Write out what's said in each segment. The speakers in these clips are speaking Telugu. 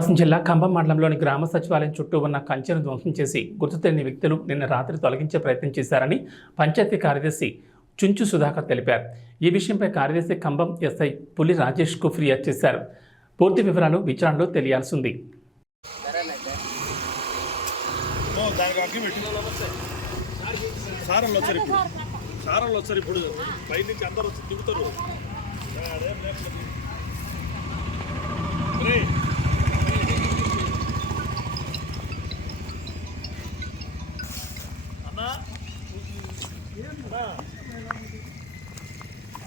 ప్రకాశం జిల్లా ఖమ్మం మండలంలోని గ్రామ సచివాలయం చుట్టూ ఉన్న కంచెను ధ్వంసం చేసి గుర్తు తెలియని వ్యక్తులు నిన్న రాత్రి తొలగించే ప్రయత్నం చేశారని పంచాయతీ కార్యదర్శి చుంచు సుధాకర్ తెలిపారు. ఈ విషయంపై కార్యదర్శి ఖమ్మం ఎస్ఐ పులి రాజేష్కు ఫిర్యాదు చేశారు. పూర్తి వివరాలు విచారణలో తెలియాల్సి ఉంది.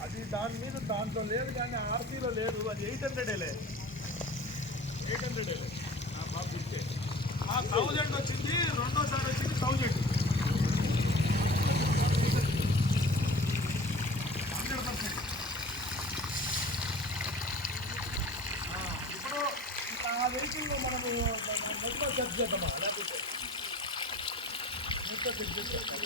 అది దాని మీద దాంట్లో లేదు కానీ ఆర్సీలో లేదు. అది 800 పంపించే 1000 వచ్చింది. రెండోసారి వచ్చింది 1000. 100%. ఇప్పుడు ఆ వెహికల్లో మనము నెట్లో చెక్ చేద్దామా, లేకపోతే నెట్లో చెక్ చేద్దాం.